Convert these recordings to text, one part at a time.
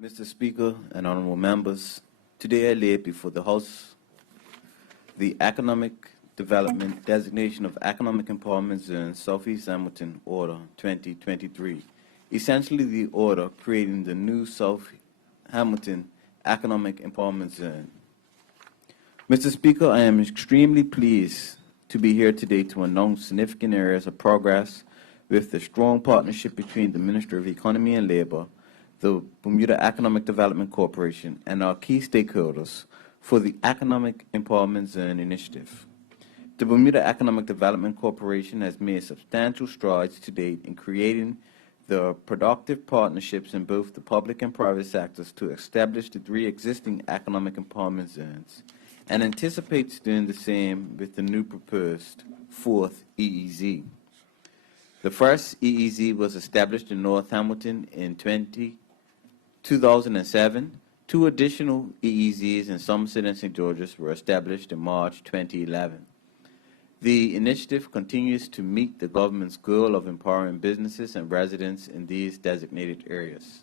Mr. Speaker and honorable members, today I lay before the House the Economic Development Designation of Economic Empowerment Zone Southeast Hamilton Order 2023, essentially the order creating the new South Hamilton Economic Empowerment Zone. Mr. Speaker, I am extremely pleased to be here today to announce significant areas of progress with the strong partnership between the Ministry of Economy and Labor, the Bermuda Economic Development Corporation, and our key stakeholders for the Economic Empowerment Zone Initiative. The Bermuda Economic Development Corporation has made substantial strides to date in creating the productive partnerships in both the public and private sectors to establish the 3 existing economic empowerment zones, and anticipates doing the same with the new proposed 4th EEZ. The first EEZ was established in North Hamilton in 2007. 2 additional EEZs in Somerset and St. George's were established in March 2011. The initiative continues to meet the government's goal of empowering businesses and residents in these designated areas.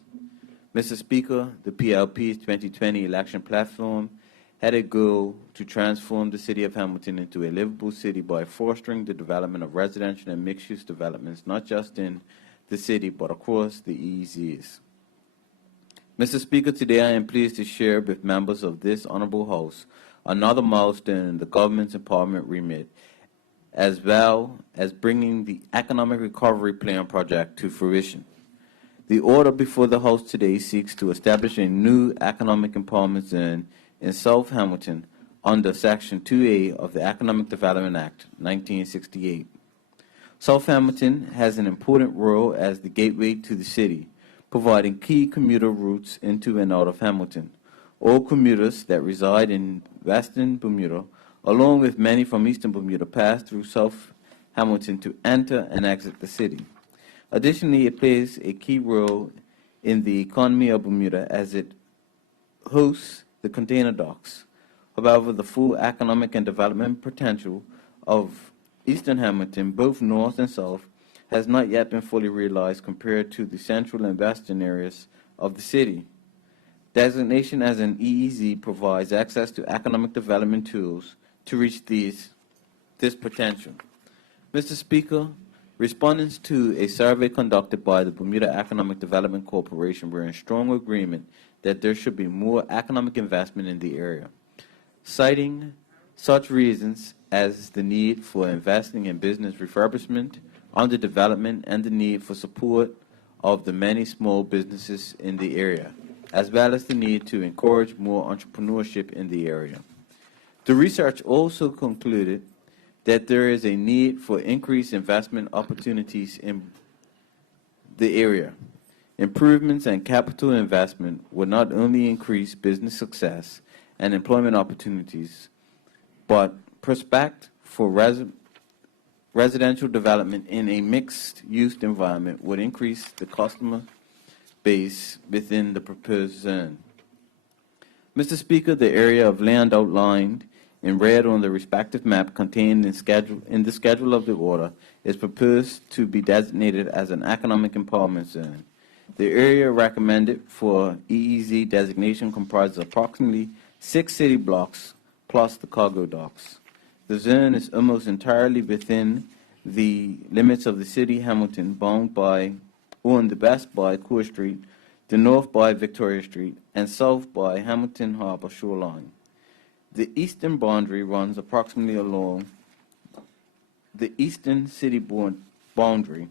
Mr. Speaker, the PLP's 2020 election platform had a goal to transform the city of Hamilton into a livable city by fostering the development of residential and mixed-use developments, not just in the city, but across the EEZs. Mr. Speaker, today I am pleased to share with members of this honorable House another milestone in the government's empowerment remit, as well as bringing the Economic Recovery Plan project to fruition. The order before the House today seeks to establish a new economic empowerment zone in South Hamilton under Section 2A of the Economic Development Act, 1968. South Hamilton has an important role as the gateway to the city, providing key commuter routes into and out of Hamilton. All commuters that reside in Western Bermuda, along with many from Eastern Bermuda, pass through South Hamilton to enter and exit the city. Additionally, it plays a key role in the economy of Bermuda as it hosts the container docks. However, the full economic and development potential of Eastern Hamilton, both north and south, has not yet been fully realized compared to the central and western areas of the city. Designation as an EEZ provides access to economic development tools to reach this potential. Mr. Speaker, respondents to a survey conducted by the Bermuda Economic Development Corporation were in strong agreement that there should be more economic investment in the area, citing such reasons as the need for investing in business refurbishment, underdevelopment, and the need for support of the many small businesses in the area, as well as the need to encourage more entrepreneurship in the area. The research also concluded that there is a need for increased investment opportunities in the area. Improvements and capital investment will not only increase business success and employment opportunities, but prospect for residential development in a mixed-use environment would increase the customer base within the proposed zone. Mr. Speaker, the area of land outlined in red on the respective map contained in the schedule of the order is proposed to be designated as an economic empowerment zone. The area recommended for EEZ designation comprises approximately 6 city blocks plus the cargo docks. The zone is almost entirely within the limits of the city of Hamilton, bound by, on the west by Coeur Street, the north by Victoria Street, and south by Hamilton Harbor shoreline. The eastern boundary runs approximately along the eastern city boundary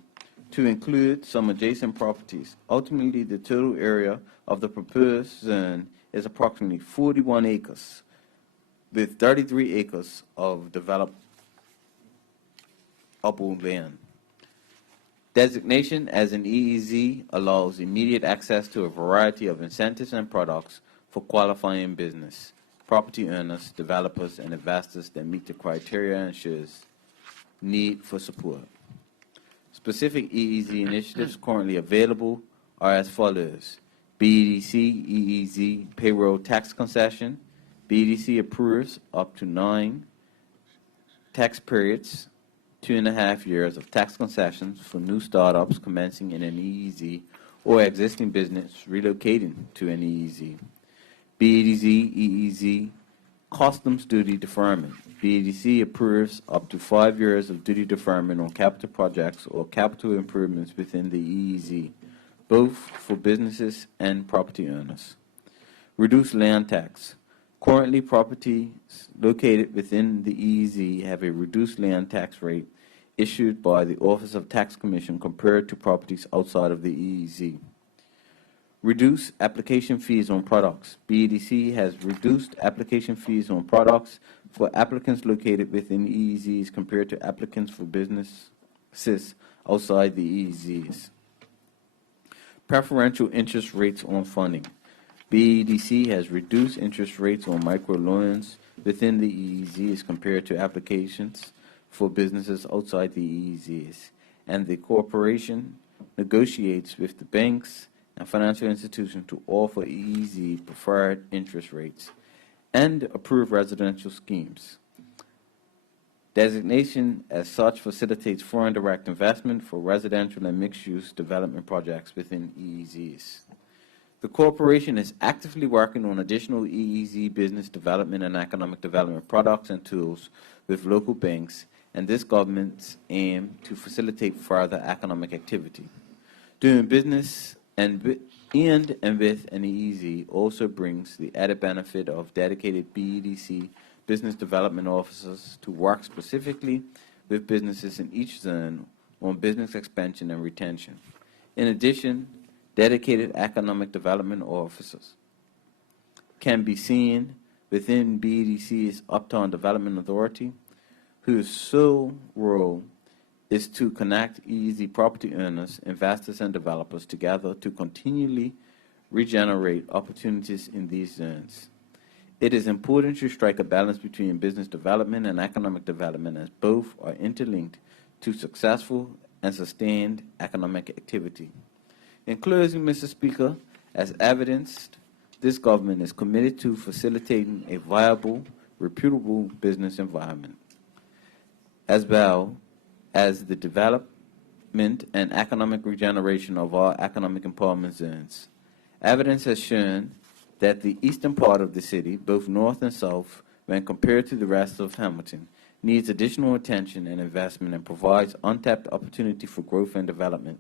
to include some adjacent properties. Ultimately, the total area of the proposed zone is approximately 41 acres, with 33 acres of developed upland land. Designation as an EEZ allows immediate access to a variety of incentives and products for qualifying business, property owners, developers, and investors that meet the criteria and ensures need for support. Specific EEZ initiatives currently available are as follows: BEDC EEZ payroll tax concession. BEDC approves up to 9 tax periods, 2.5 years of tax concessions for new startups commencing in an EEZ or existing business relocating to an EEZ. BEDC, EEZ, customs duty deferment. BEDC approves up to 5 years of duty deferment on capital projects or capital improvements within the EEZ, both for businesses and property owners. Reduce land tax. Currently, properties located within the EEZ have a reduced land tax rate issued by the Office of Tax Commission compared to properties outside of the EEZ. Reduce application fees on products. BEDC has reduced application fees on products for applicants located within EEZs compared to applicants for businesses outside the EEZs. Preferential interest rates on funding. BEDC has reduced interest rates on microloans within the EEZs compared to applications for businesses outside the EEZs, and the corporation negotiates with the banks and financial institutions to offer EEZ preferred interest rates and approve residential schemes. Designation as such facilitates foreign direct investment for residential and mixed-use development projects within EEZs. The corporation is actively working on additional EEZ business development and economic development products and tools with local banks, and this government's aim to facilitate further economic activity. Doing business and with an EEZ also brings the added benefit of dedicated BEDC business development officers to work specifically with businesses in each zone on business expansion and retention. In addition, dedicated economic development officers can be seen within BEDC's Uptown Development Authority, whose sole role is to connect EEZ property owners, investors, and developers together to continually regenerate opportunities in these zones. It is important to strike a balance between business development and economic development, as both are interlinked to successful and sustained economic activity. In closing, Mr. Speaker, as evidenced, this government is committed to facilitating a viable, reputable business environment, as well as the development and economic regeneration of our economic empowerment zones. Evidence has shown that the eastern part of the city, both north and south, when compared to the rest of Hamilton, needs additional attention and investment and provides untapped opportunity for growth and development.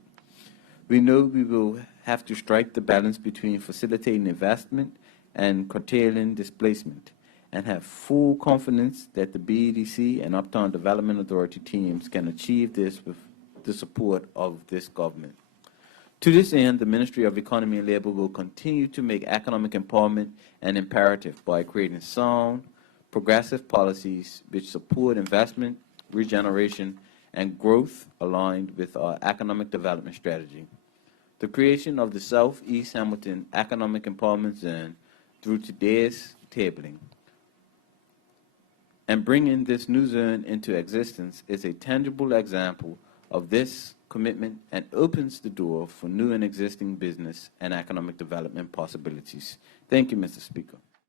We know we will have to strike the balance between facilitating investment and curtailing displacement, and have full confidence that the BEDC and Uptown Development Authority teams can achieve this with the support of this government. To this end, the Ministry of Economy and Labor will continue to make economic empowerment an imperative by creating sound, progressive policies which support investment, regeneration, and growth aligned with our economic development strategy. The creation of the Southeast Hamilton Economic Empowerment Zone through today's tabling and bringing this new zone into existence is a tangible example of this commitment and opens the door for new and existing business and economic development possibilities. Thank you, Mr. Speaker.